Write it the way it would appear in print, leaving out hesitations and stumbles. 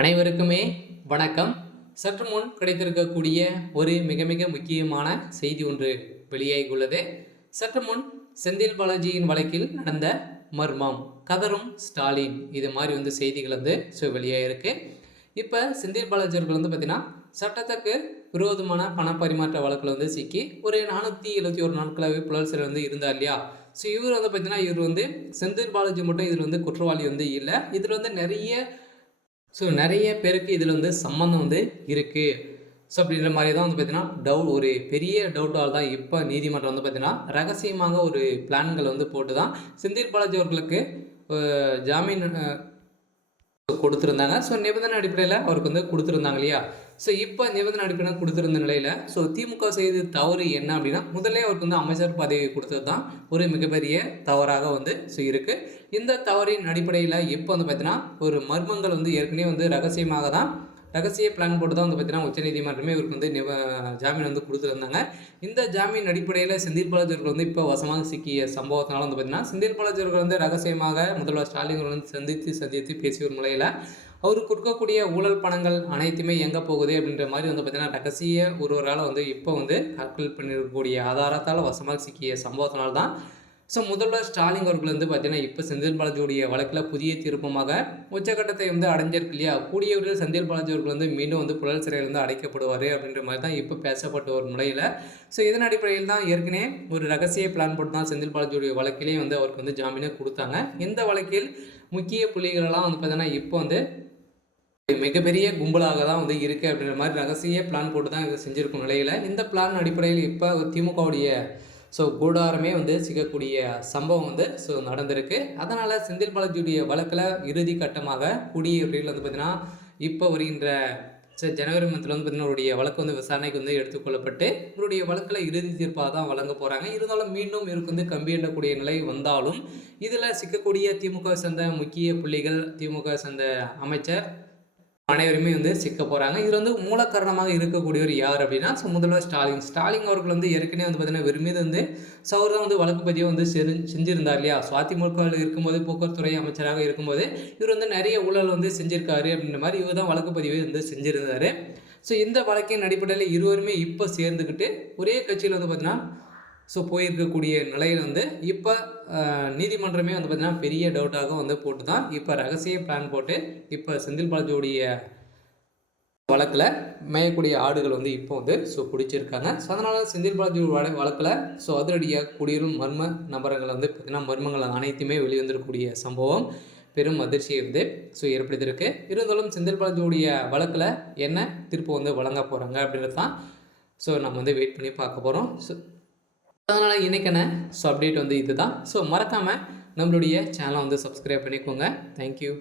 அனைவருக்குமே வணக்கம். சற்று முன் கிடைத்திருக்கக்கூடிய ஒரு மிக மிக முக்கியமான செய்தி ஒன்று வெளியாகியுள்ளது. சற்று முன் செந்தில் பாலாஜியின் வழக்கில் நடந்த மர்மம், கதரும் ஸ்டாலின், இது மாதிரி செய்திகள் வெளியாகிருக்கு. இப்போ செந்தில் பாலாஜி அவர்கள் பார்த்தீங்கன்னா சட்டத்துக்கு விரோதமான பணப்பரிமாற்ற வழக்கில் சிக்கி ஒரு 471 நாட்களாகவே புழல் சிறை இருந்தார் இல்லையா. ஸோ இவர் பார்த்தீங்கன்னா இவர் செந்தில் பாலாஜி மட்டும் இதில் குற்றவாளி இல்லை. இதில் நிறைய பேருக்கு இதில் சம்மந்தம் இருக்குது. ஸோ அப்படின்ற மாதிரி தான் பார்த்தீங்கன்னா ஒரு பெரிய டவுட்டால் தான் இப்போ நீதிமன்றம் பார்த்தீங்கன்னா ரகசியமாக ஒரு பிளான்கள் போட்டு தான் செந்தில் பாலாஜி அவர்களுக்கு ஜாமீன் கொடுத்துருந்தாங்க. ஸோ நிபந்தனை அடிப்படையில் அவருக்கு கொடுத்துருந்தாங்க இல்லையா. ஸோ இப்போ நிபந்தனை அடிப்படையில் கொடுத்துருந்த நிலையில் திமுக செய்த தவறு என்ன அப்படின்னா, முதல்ல அவருக்கு அமைச்சர் பதவி கொடுத்தது தான் ஒரு மிகப்பெரிய தவறாக இருக்குது. இந்த தவறின் அடிப்படையில் இப்போ பார்த்தீங்கன்னா ஒரு மர்மங்கள் ஏற்கனவே ரகசியமாக தான் ரகசிய பிளான் போட்டு தான் பார்த்தீங்கன்னா உச்சநீதிமன்றமே இவருக்கு ஜாமீன் கொடுத்துருந்தாங்க. இந்த ஜாமீன் அடிப்படையில் செந்தில் பாலாஜி அவர்கள் இப்போ வசமாக சிக்கிய சம்பவத்தினால பார்த்தீங்கன்னா செந்தில் பாலாஜி அவர்கள் ரகசியமாக முதல்வர் ஸ்டாலின் அவர்கள் சந்தித்து பேசிய ஒரு முறையில் அவருக்கு கொடுக்கக்கூடிய ஊழல் பணங்கள் அனைத்துமே எங்கே போகுது அப்படின்ற மாதிரி பார்த்தீங்கன்னா ரகசிய ஒருவரால் இப்போ தாக்கல் பண்ணிருக்கக்கூடிய ஆதாரத்தால் வசமாக சிக்கிய சம்பவத்தினால தான் முதல்வர் ஸ்டாலின் அவர்கள் பார்த்தீங்கன்னா இப்போ செந்தில் பாலாஜியுடைய வழக்கில் புதிய திருப்பமாக உச்சக்கட்டத்தை அடைஞ்சிருக்கு இல்லையா. கூடியவர்கள் செந்தில் பாலாஜி அவர்கள் மீண்டும் புழல் சிறையில் அடைக்கப்படுவார் அப்படின்ற மாதிரி தான் இப்போ பேசப்பட்ட ஒரு முறையில். இதன் அடிப்படையில் தான் ஏற்கனவே ஒரு ரகசிய பிளான் போட்டு தான் செந்தில் பாலாஜியுடைய வழக்கிலே அவருக்கு ஜாமீனை கொடுத்தாங்க. இந்த வழக்கில் முக்கிய புள்ளிகளெல்லாம் பார்த்தீங்கன்னா இப்போ மிகப்பெரிய கும்பலாக தான் இருக்குது அப்படின்ற மாதிரி ரகசிய பிளான் போட்டு தான் இதை செஞ்சுருக்கும் நிலையில் இந்த பிளான் அடிப்படையில் இப்போ திமுகவுடைய கூடாரமே சிக்கக்கூடிய சம்பவம் நடந்திருக்கு. அதனால் செந்தில் பாலாஜியுடைய வழக்கில் இறுதி கட்டமாக கூடியவர்கள் பார்த்தீங்கன்னா இப்போ வருகின்ற ஜனவரி மந்தில் பார்த்தீங்கன்னா அவருடைய வழக்கு விசாரணைக்கு எடுத்துக்கொள்ளப்பட்டு இவருடைய வழக்கில் இறுதி தீர்ப்பாக தான் வழங்க போகிறாங்க. இருந்தாலும் மீண்டும் இவருக்கு கம்பி எண்ணக்கூடிய நிலை வந்தாலும் இதில் சிக்கக்கூடிய திமுக சேர்ந்த முக்கிய புள்ளிகள், திமுக சேர்ந்த அமைச்சர் அனைவருமே சிக்க போகிறாங்க. இதில் மூலக்காரணமாக இருக்கக்கூடியவர் யார் அப்படின்னா முதல்வர் ஸ்டாலின் அவர்கள் ஏற்கனவே பார்த்தீங்கன்னா விரும்பியது அவர் தான் வழக்கு பதிவை செஞ்சிருந்தார் இல்லையா. அதிமுகவில் இருக்கும்போது போக்குவரத்துறை அமைச்சராக இருக்கும்போது இவர் நிறைய ஊழல் செஞ்சிருக்காரு அப்படின்ற மாதிரி இவர் தான் வழக்கு பதிவை செஞ்சிருந்தார். இந்த வழக்கின் அடிப்படையில் இருவருமே இப்போ சேர்ந்துக்கிட்டு ஒரே கட்சியில் பார்த்தீங்கன்னா போயிருக்கக்கூடிய நிலையில் இப்போ நீதிமன்றமே பார்த்தீங்கன்னா பெரிய டவுட்டாக போட்டு தான் இப்போ ரகசிய பிளான் போட்டு இப்போ செந்தில் பாலாஜியுடைய வழக்கில் மேயக்கூடிய ஆடுகள் இப்போ பிடிச்சிருக்காங்க. அதனால் செந்தில் பாலாஜி வழக்கில் அதிரடியாக குடியேறும் மர்ம நபர்கள் பார்த்திங்கன்னா மர்மங்கள் அனைத்துமே வெளிவந்திருக்கக்கூடிய சம்பவம் பெரும் அதிர்ச்சியை ஏற்படுத்தியிருக்கு. இருந்தாலும் செந்தில் பாலாஜியுடைய வழக்கில் என்ன தீர்ப்பு வழங்க போகிறாங்க அப்படின்றது தான் நம்ம வெயிட் பண்ணி பார்க்க போகிறோம். அதனால் இன்றைக்கான அப்டேட் இது தான். மறக்காமல் நம்மளுடைய சேனலை சப்ஸ்கிரைப் பண்ணிக்கோங்க. தேங்க்யூ.